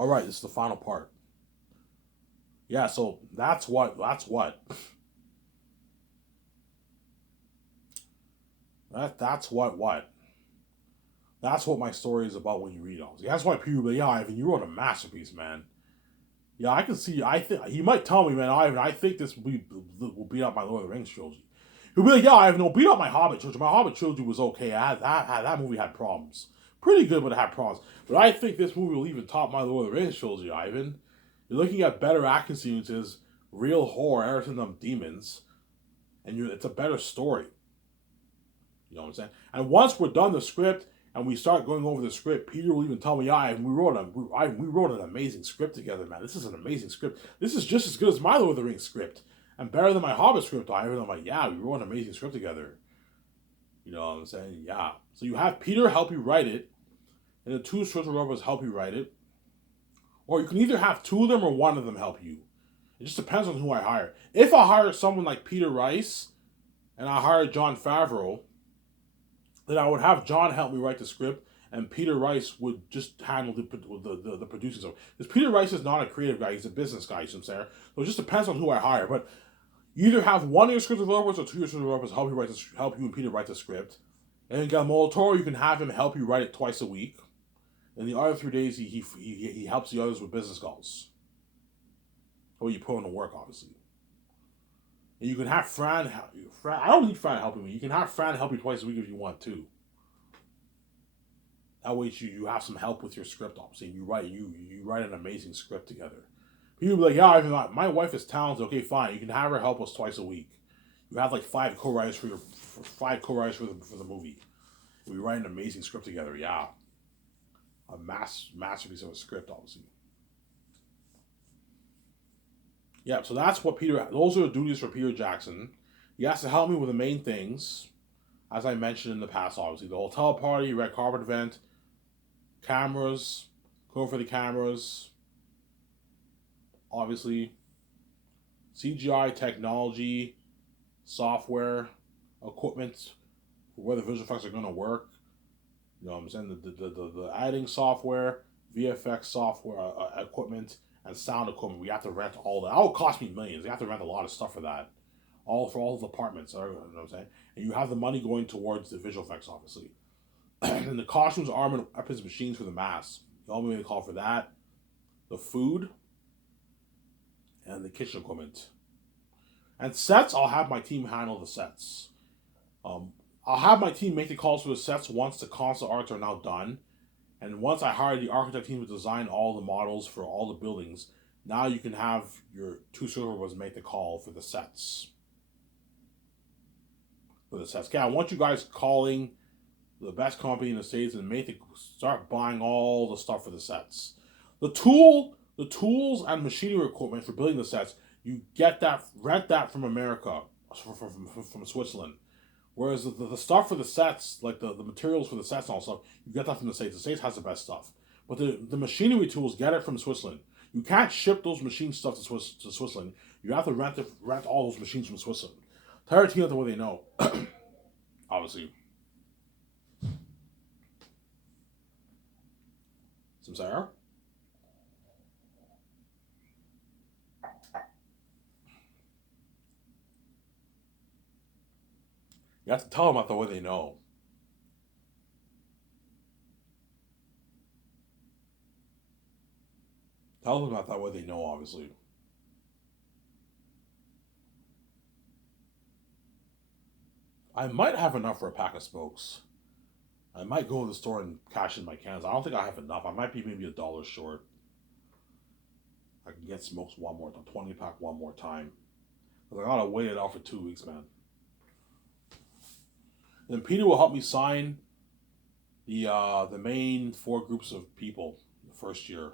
All right, this is the final part. Yeah, so that's what my story is about when you read all. That's why people be like, yeah, Ivan, you wrote a masterpiece, man. Yeah, I can see. I think he might tell me, man, Ivan, I think this will beat up my Lord of the Rings trilogy. He'll be like, yeah, Ivan, will beat up my Hobbit trilogy. My Hobbit trilogy was okay. That movie had problems. Pretty good, but it had problems. But I think this movie will even top my Lord of the Rings trilogy, Ivan. You're looking at better action sequences, real horror, everything them demons, and it's a better story. You know what I'm saying? And once we're done the script and we start going over the script, Peter will even tell me, "Yeah, we wrote an amazing script together, man. This is an amazing script. This is just as good as my Lord of the Rings script, and better than my Hobbit script." I'm like, "Yeah, we wrote an amazing script together." You know what I'm saying? Yeah. So you have Peter help you write it, and the two social rovers help you write it, or you can either have two of them or one of them help you. It just depends on who I hire. If I hire someone like Peter Rice and I hire Jon Favreau, then I would have John help me write the script, and Peter Rice would just handle the producing stuff. Because Peter Rice is not a creative guy; he's a business guy. You know what I'm saying? So it just depends on who I hire. But you either have one of your script developers or two of your script developers help you and Peter write the script. And Guillermo del Toro, you can have him help you write it twice a week. And the other 3 days, he helps the others with business calls. Or you put in the work, obviously. And you can have Fran. I don't need Fran helping me. You can have Fran help you twice a week if you want to. That way you have some help with your script, obviously. You write an amazing script together. People be like, yeah, even my wife is talented. Okay, fine. You can have her help us twice a week. You have like five co-writers for the movie. We write an amazing script together. Yeah, a masterpiece of a script, obviously. Yeah, so that's what Peter. Those are the duties for Peter Jackson. He has to help me with the main things, as I mentioned in the past. Obviously, the hotel party, red carpet event, cameras, going for the cameras. Obviously, CGI technology, software, equipment, where the visual effects are going to work. You know what I'm saying? The editing software, VFX software, equipment, and sound equipment. We have to rent all that. That will cost me millions. You have to rent a lot of stuff for that. All for all the departments. You know what I'm saying? And you have the money going towards the visual effects, obviously. And the costumes, armor, and weapons, machines for the masks. You all may call for that. The food, and the kitchen equipment. And sets, I'll have my team handle the sets. I'll have my team make the calls for the sets once the concept arts are now done. And once I hire the architect team to design all the models for all the buildings, now you can have your two servers make the call for the sets. Okay, I want you guys calling the best company in the States and start buying all the stuff for the sets. The tools and machinery equipment for building the sets, you rent that from America, from Switzerland. Whereas the stuff for the sets, like the materials for the sets and all stuff, you get that from the States. The States has the best stuff. But the machinery tools, get it from Switzerland. You can't ship those machine stuff to Switzerland. You have to rent all those machines from Switzerland. Tarantino, the way they know. Obviously. Some Sarah? You have to tell them about the way they know. Tell them about that way they know, obviously. I might have enough for a pack of smokes. I might go to the store and cash in my cans. I don't think I have enough. I might be maybe $1 short. I can get smokes one more time, 20 pack one more time. I gotta wait it out for 2 weeks, man. Then Peter will help me sign the main four groups of people the first year.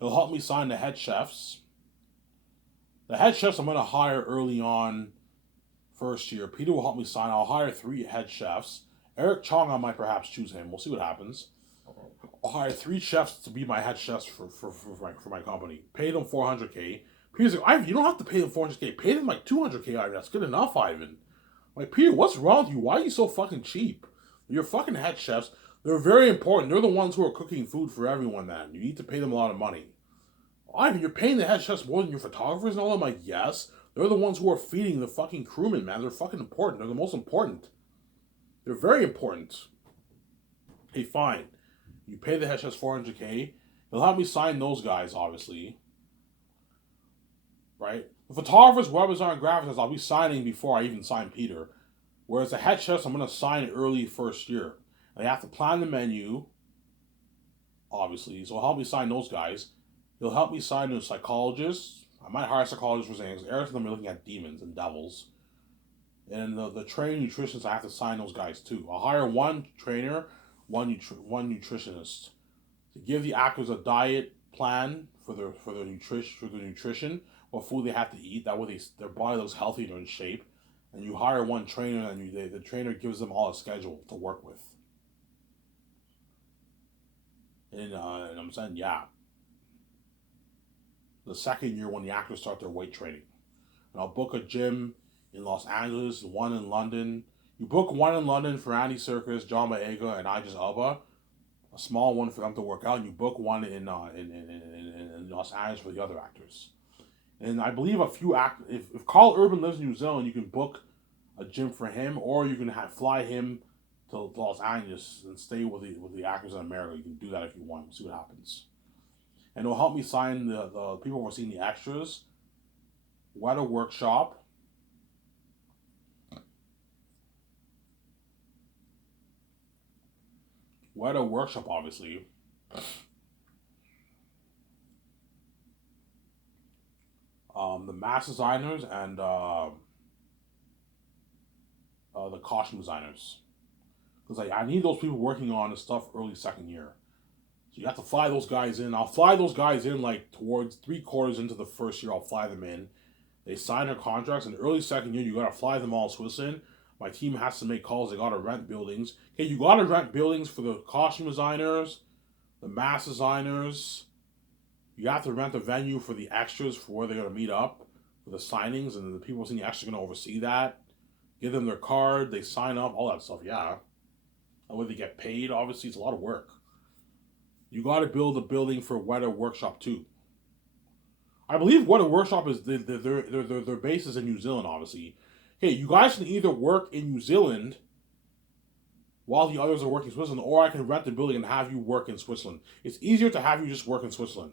He'll help me sign the head chefs. The head chefs I'm gonna hire early on first year. Peter will help me sign. I'll hire 3 head chefs. Eric Chong, I might perhaps choose him. We'll see what happens. I'll hire 3 chefs to be my head chefs for my company. Pay them $400K. Peter's like, Ivan, you don't have to pay them $400K. Pay them like $200K, Ivan. That's good enough, Ivan. Like, Peter, what's wrong with you? Why are you so fucking cheap? You're fucking head chefs. They're very important. They're the ones who are cooking food for everyone, man. You need to pay them a lot of money. Ivan, you're paying the head chefs more than your photographers and all? I'm like, yes. They're the ones who are feeding the fucking crewmen, man. They're fucking important. They're the most important. They're very important. Hey, fine. You pay the head chefs 400K. He'll help me sign those guys, obviously. Right? The photographers, webinars, and graphics, I'll be signing before I even sign Peter. Whereas the head chefs, I'm going to sign early first year. They have to plan the menu, obviously. So he'll help me sign those guys. He'll help me sign the psychologists. I might hire psychologists for things. Eric's going to be looking at demons and devils. And the trained nutritionists, I have to sign those guys too. I'll hire one trainer, one nutritionist to give the actors a diet plan for their nutrition, what food they have to eat. That way their body looks healthy, they're in shape. And you hire one trainer, and the trainer gives them all a schedule to work with. And I'm saying, yeah. The second year when the actors start their weight training, and I'll book a gym in Los Angeles, one in London. You book one in London for Andy Serkis, John Boyega, and Idris Elba, a small one for them to work out, and you book one in Los Angeles for the other actors. And I believe a few actors, if Carl Urban lives in New Zealand, you can book a gym for him, or you can fly him to Los Angeles and stay with the actors in America. You can do that if you want. We'll see what happens. And it'll help me sign the people who are seeing the extras. Weta Workshop. Weta Workshop, obviously. The mask designers and the costume designers. Because I need those people working on the stuff early second year. So you have to fly those guys in. I'll fly those guys in like towards 3/4 into the first year. I'll fly them in. They sign their contracts. In the early second year, you gotta fly them all to Switzerland. My team has to make calls. They gotta rent buildings. Okay, you gotta rent buildings for the costume designers, the mask designers. You have to rent a venue for the extras for where they're gonna meet up for the signings, and the people seeing the extras are gonna oversee that. Give them their card. They sign up. All that stuff. Yeah. That way they get paid. Obviously, it's a lot of work. You got to build a building for Weta Workshop too. I believe Weta Workshop is their base is in New Zealand. Obviously, hey, you guys can either work in New Zealand while the others are working in Switzerland, or I can rent the building and have you work in Switzerland. It's easier to have you just work in Switzerland.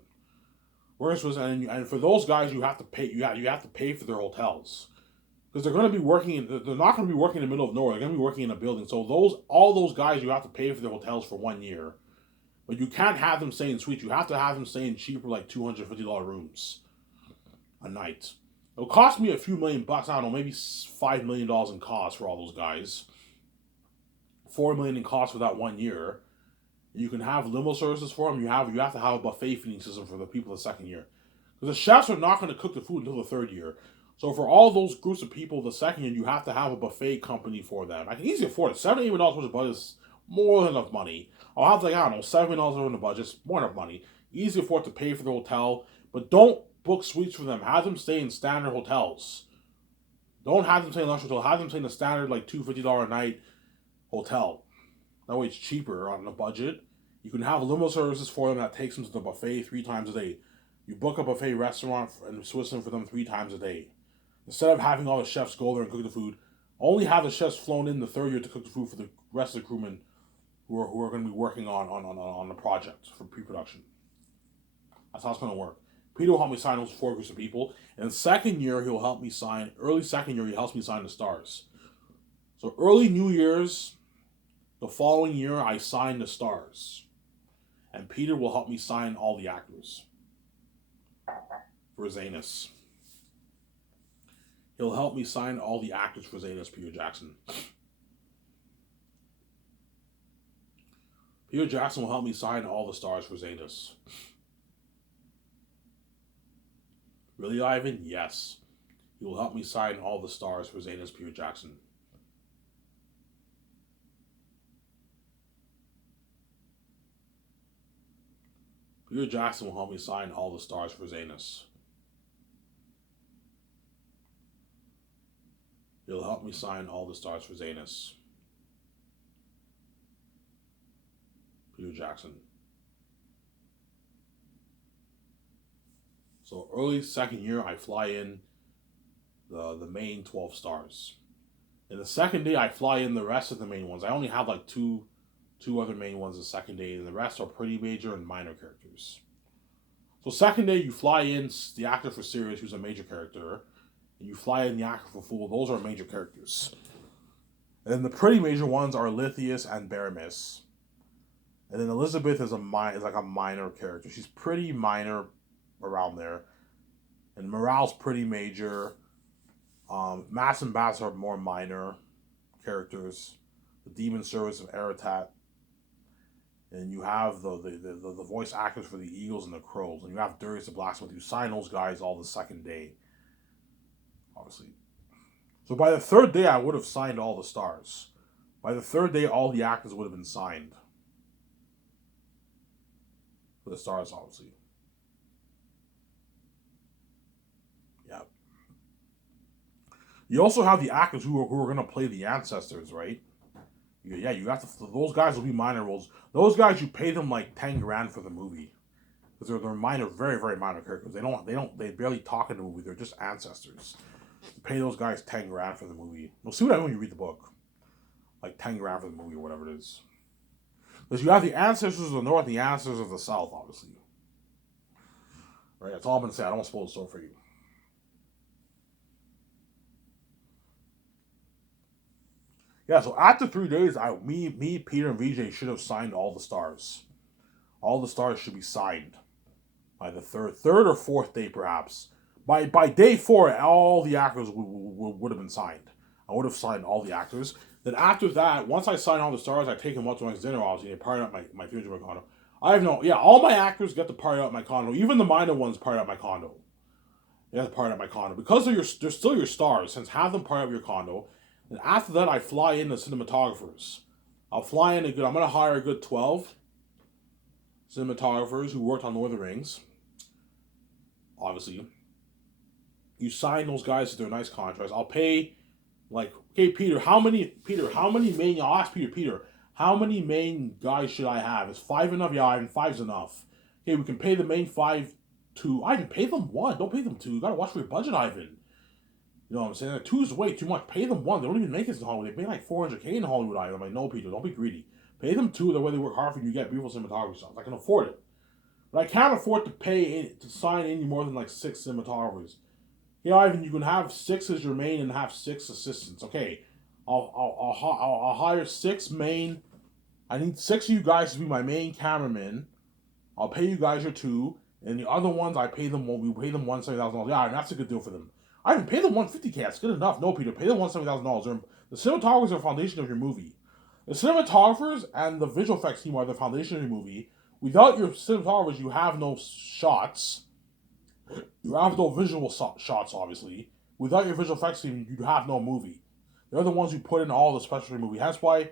Work in Switzerland, and for those guys, you have to pay. You have to pay for their hotels. Because they're going to be working. They're not going to be working in the middle of nowhere. They're going to be working in a building. So all those guys, you have to pay for their hotels for 1 year, but you can't have them stay in suites. You have to have them stay in cheaper, like $250 rooms a night. It'll cost me a few $1 million. I don't know, maybe $5 million in cost for all those guys. $4 million in cost for that 1 year. You can have limo services for them. You have to have a buffet feeding system for the people the second year, because the chefs are not going to cook the food until the third year. So for all those groups of people, the second year, you have to have a buffet company for them. I can easily afford it. $70 million worth of budget is more than enough money. I'll have like, I don't know, $7 million worth of the budget, more than enough money. Easy afford to pay for the hotel, but don't book suites for them. Have them stay in standard hotels. Don't have them stay in luxury hotel. Have them stay in a standard like $250 a night hotel. That way it's cheaper on the budget. You can have limo services for them that takes them to the buffet 3 times a day. You book a buffet restaurant in Switzerland for them 3 times a day. Instead of having all the chefs go there and cook the food, only have the chefs flown in the third year to cook the food for the rest of the crewmen who are going to be working on the project for pre-production. That's how it's going to work. Peter will help me sign those 4 groups of people. And second year, he'll help me sign, early second year, he helps me sign the stars. So early New Year's, the following year, I sign the stars. And Peter will help me sign all the actors for Zanus. He'll help me sign all the actors for Zanus, Peter Jackson. Peter Jackson will help me sign all the stars for Zanus. Really, Ivan? Yes. He will help me sign all the stars for Zanus, Peter Jackson. Peter Jackson will help me sign all the stars for Zanus. He'll help me sign all the stars for Zanus. Peter Jackson. So early second year, I fly in the main 12 stars. In the second day, I fly in the rest of the main ones. I only have like two other main ones the second day, and the rest are pretty major and minor characters. So second day, you fly in the actor for Sirius, who's a major character, and you fly in the actor for Fool. Those are major characters. And then the pretty major ones are Lithius and Baramis. And then Elizabeth is like a minor character. She's pretty minor around there. And Morale's pretty major. Mass and Bass are more minor characters. The Demon Service of Aratat. And you have the voice actors for the Eagles and the Crows. And you have Darius the Blacksmith. You sign those guys all the second day. Obviously. So by the third day, I would have signed all the stars. By the third day, all the actors would have been signed. For the stars, obviously. Yeah. You also have the actors who are going to play the ancestors, right? Yeah, you have to. Those guys will be minor roles. Those guys, you pay them like 10 grand for the movie, because they're minor, very very minor characters. They barely talk in the movie. They're just ancestors. You pay those guys 10 grand for the movie. You'll see what I mean when you read the book. Like 10 grand for the movie or whatever it is. Because you have the ancestors of the north, and the ancestors of the south, obviously. Right, that's all I'm gonna say. I don't want to spoil the story for you. Yeah, so after 3 days, me, Peter, and VJ should have signed all the stars. All the stars should be signed by the third or fourth day, perhaps. By day 4, all the actors would have been signed. I would have signed all the actors. Then after that, once I sign all the stars, I take them up to my dinner, obviously, and party out my 300 condo. All my actors get to party out my condo. Even the minor ones party out my condo. They have to party out my condo. Because they're still your stars, since have them party out your condo. And after that, I fly in the cinematographers. I'm going to hire a good 12 cinematographers who worked on Lord of the Rings. Obviously. You sign those guys to their nice contracts. I'll pay, like, okay, I'll ask Peter, how many main guys should I have? Is 5 enough? Yeah, Ivan, 5's enough. Okay, we can pay the main 5 2. Ivan, pay them 1. Don't pay them 2. You gotta watch for your budget, Ivan. You know what I'm saying? 2 is way too much. Pay them 1. They don't even make this in Hollywood. They pay like $400K in Hollywood, Ivan. I'm like, no, Peter, don't be greedy. Pay them 2. That way they work hard for you. You get beautiful cinematography stuff. I can afford it. But I can't afford to sign any more than like 6 cinematographers. Yeah, Ivan, you can have 6 as your main and have 6 assistants. Okay, I'll hire 6 main. I need 6 of you guys to be my main cameramen. I'll pay you guys your 2, and the other ones I pay them. We pay them $170,000. Yeah, that's a good deal for them. I even pay them $150K. That's good enough. No, Peter, pay them $170,000. The cinematographers are the foundation of your movie. The cinematographers and the visual effects team are the foundation of your movie. Without your cinematographers, you have no shots. You have no visual shots, obviously. Without your visual effects team, you have no movie. They're the ones who put in all the special for movie. That's why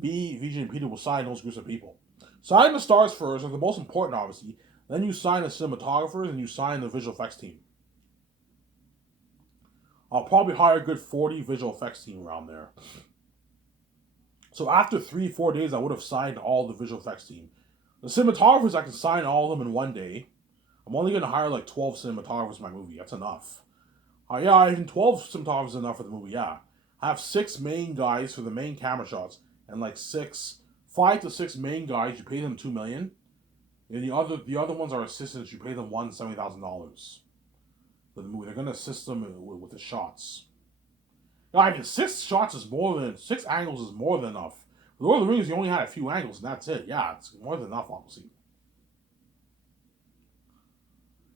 me, VJ, and Peter will sign those groups of people. Sign the stars first, are the most important, obviously. Then you sign the cinematographers and you sign the visual effects team. I'll probably hire a good 40 visual effects team around there. So after 3-4 days, I would have signed all the visual effects team. The cinematographers, I can sign all of them in 1 day. I'm only going to hire like 12 cinematographers for my movie. That's enough. Even 12 cinematographers is enough for the movie, yeah. I have 6 main guys for the main camera shots. And like 5 to 6 main guys, you pay them $2 million. And the other ones are assistants, you pay them $170,000 for the movie. They're going to assist them with the shots. Now, 6 angles is more than enough. For Lord of the Rings, you only had a few angles, and that's it. Yeah, it's more than enough, obviously.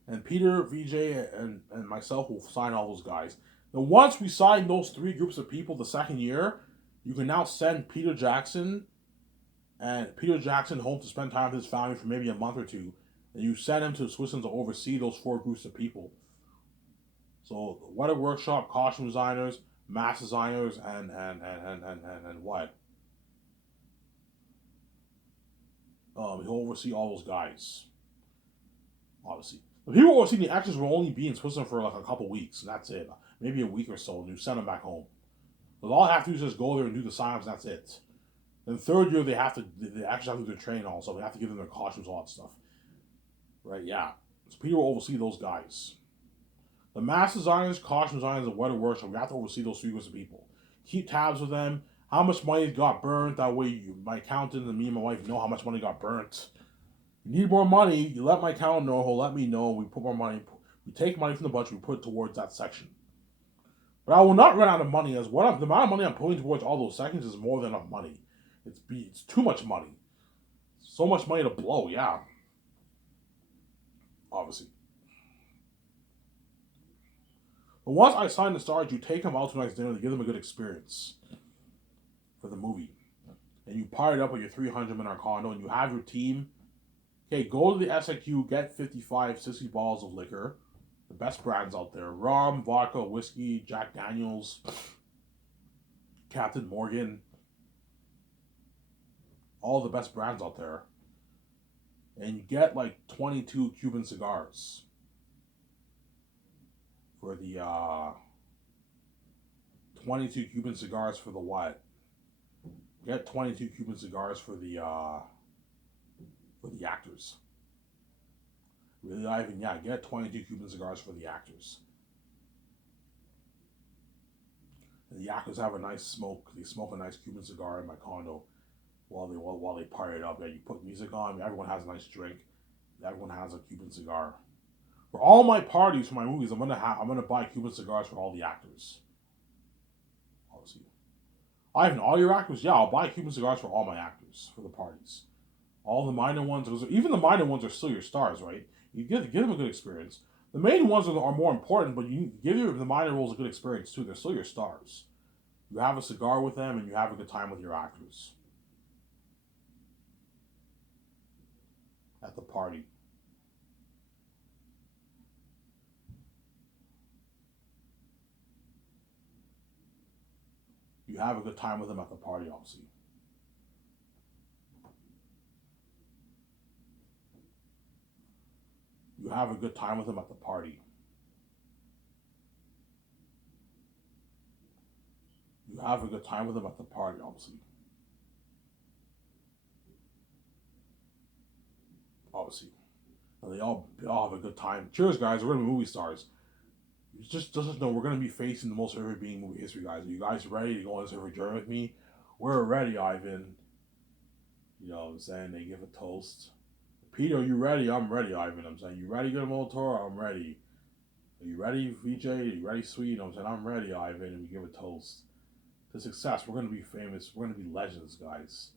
And Peter, VJ, and myself will sign all those guys. Now, once we sign those 3 groups of people the second year, you can now send Peter Jackson home to spend time with his family for maybe a month or 2. And you send him to Switzerland to oversee those 4 groups of people. So, weather workshop, costume designers, mask designers, and what? He'll oversee all those guys. Obviously. The people who oversee the actors will only be in Switzerland for like a couple weeks, and that's it. Maybe a week or so, and you send them back home. But all I have to do is just go there and do the signs, and that's it. Then third year they actually have to do their training also. They have to give them their costumes, all that stuff. Right? Yeah. So Peter will oversee those guys. The master designers, costume designers, and weather workshop, we have to oversee those three groups of people. Keep tabs with them. How much money got burnt? That way, my accountant and me and my wife know how much money got burnt. You need more money, you let my accountant know, he'll let me know. We put more money. We take money from the budget, we put it towards that section. But I will not run out of money, as the amount of money I'm putting towards all those sections is more than enough money. It's too much money. So much money to blow, yeah. Obviously. But once I sign the stars, you take them out to a nice dinner to give them a good experience for the movie. And you pirate up with your 300 in our condo, and you have your team. Okay, go to the SIQ, get 55, 60 bottles of liquor. The best brands out there. Rum, vodka, whiskey, Jack Daniels, Captain Morgan. All the best brands out there. And you get like 22 Cuban cigars. For the 22 Cuban cigars for the what? Get 22 Cuban cigars for the actors. Really, Ivan? Yeah, get 22 Cuban cigars for the actors. And the actors have a nice smoke. They smoke a nice Cuban cigar in my condo while they party it up. Yeah, you put music on. Everyone has a nice drink. Everyone has a Cuban cigar. For all my parties for my movies, I'm gonna buy Cuban cigars for all the actors. Obviously, Ivan, all your actors, yeah, I'll buy Cuban cigars for all my actors for the parties. All the minor ones, even the minor ones are still your stars, right? You give them a good experience. The main ones are more important, but you give the minor roles a good experience too. They're still your stars. You have a cigar with them, and you have a good time with your actors at the party. You have a good time with them at the party, obviously. You have a good time with them at the party. You have a good time with them at the party, obviously. Obviously. And they all have a good time. Cheers, guys. We're gonna be movie stars. Just know we're gonna be facing the most ever being movie history, guys. Are you guys ready to go on this every journey with me? We're ready, Ivan. You know what I'm saying? They give a toast. Peter, are you ready? I'm ready, Ivan. I'm saying, you ready, Guillermo Toro? I'm ready. Are you ready, VJ? Are you ready, Sweet? I'm saying, I'm ready, Ivan. And we give a toast to success. We're going to be famous. We're going to be legends, guys.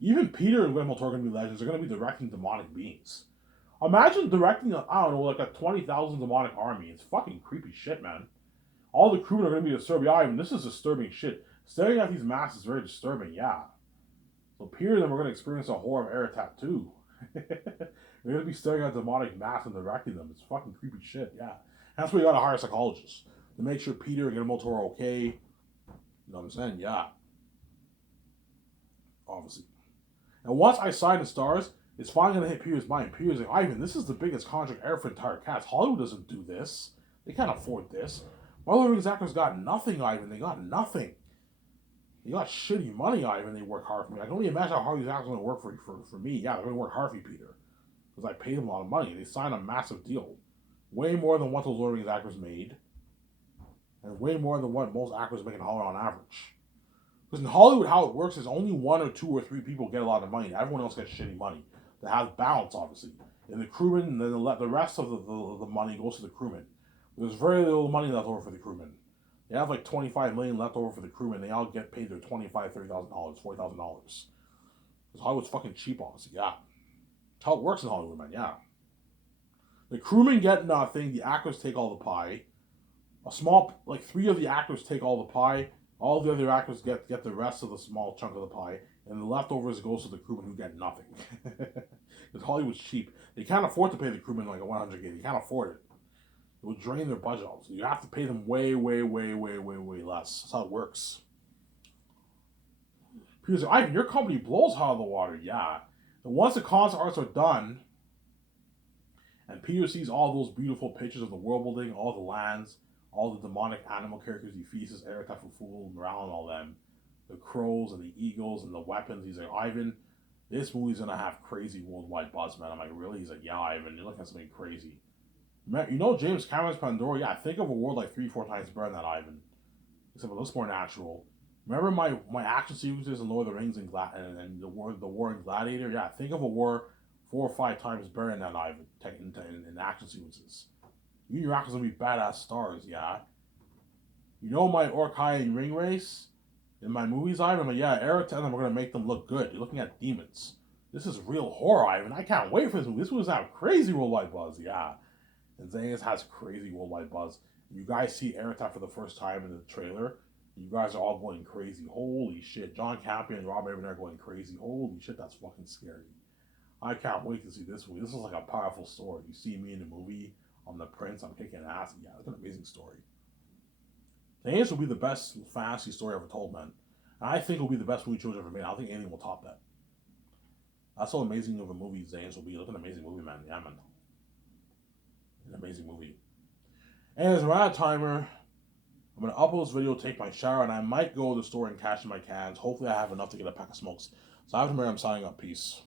Even Peter and Guillermo Toro are going to be legends. They're going to be directing demonic beings. Imagine directing, I don't know, like a 20,000 demonic army. It's fucking creepy shit, man. All the crew are going to be disturbed. Yeah, Ivan, this is disturbing shit. Staring at these masks is very disturbing, yeah. So Peter and them are going to experience a horror of Aratat too. They're going to be staring at demonic masks and directing them. It's fucking creepy shit, yeah. That's why you got to hire psychologists to make sure Peter and Guillermo Toro are okay. You know what I'm saying? Yeah. Obviously. And once I sign the stars, it's finally going to hit Peter's mind. Peter's like, Ivan, this is the biggest contract ever for entire cast. Hollywood doesn't do this. They can't afford this. My Lord of the Rings actors got nothing, Ivan. They got nothing. They got shitty money, Ivan. They work hard for me. I can only imagine how hard these actors are going to work for me. Yeah, they're going to work hard for you, Peter. Because I paid them a lot of money. They signed a massive deal. Way more than what those Lord of the Rings actors made. And way more than what most actors make in Hollywood on average. Because in Hollywood, how it works is only one or two or three people get a lot of money. Everyone else gets shitty money. That has balance, obviously. And the crewmen, and then the rest of the money goes to the crewmen. There's very little money left over for the crewmen. They have like 25 million left over for the crewmen. They all get paid their $25,000, $30,000, $40,000. Because Hollywood's fucking cheap, honestly. Yeah. That's how it works in Hollywood, man. Yeah. The crewmen get nothing. The actors take all the pie. A small, like 3 of the actors take all the pie. All the other actors get the rest of the small chunk of the pie. And the leftovers goes to the crewmen who get nothing. Because Hollywood's cheap. They can't afford to pay the crewmen like a 100K. They can't afford it. It would drain their budget out. So you have to pay them way less. That's how it works. Peter's like, Ivan, your company blows out of the water. Yeah. And once the concept arts are done, and Peter sees all those beautiful pictures of the world building, all the lands, all the demonic animal characters he feasts, Eretah, Fuful, Moral, and all them, the crows and the eagles and the weapons. He's like, Ivan, this movie's gonna have crazy worldwide buzz, man. I'm like, really? He's like, yeah, Ivan, you're looking at something crazy. You know, James Cameron's Pandora. Yeah, think of a world like 3, 4 times better than that, Ivan. Except it looks more natural. Remember my action sequences in Lord of the Rings and the war in Gladiator? Yeah, think of a war 4 or 5 times better than that, Ivan, in action sequences. You and your actors gonna be badass stars, yeah. You know my Orkai and Ring Race in my movies, Ivan. I'm like, yeah, Eric and them are gonna make them look good. You're looking at demons. This is real horror, Ivan. I can't wait for this movie. This movie's have crazy worldwide buzz, yeah. And Zangief has crazy worldwide buzz. You guys see Eric for the first time in the trailer. You guys are all going crazy. Holy shit. John Campion and Rob Raven are going crazy. Holy shit, that's fucking scary. I can't wait to see this movie. This is like a powerful story. You see me in the movie. I'm the prince. I'm kicking ass. Yeah, it's an amazing story. Zangief will be the best fantasy story ever told, man. And I think it'll be the best movie trilogy ever made. I don't think anything will top that. That's how amazing of a movie Zangief will be. Look at an amazing movie, man. Yeah, man. An amazing movie. And as we're out of timer, I'm going to upload this video, take my shower, and I might go to the store and cash in my cans. Hopefully I have enough to get a pack of smokes. So after I'm signing up. Peace.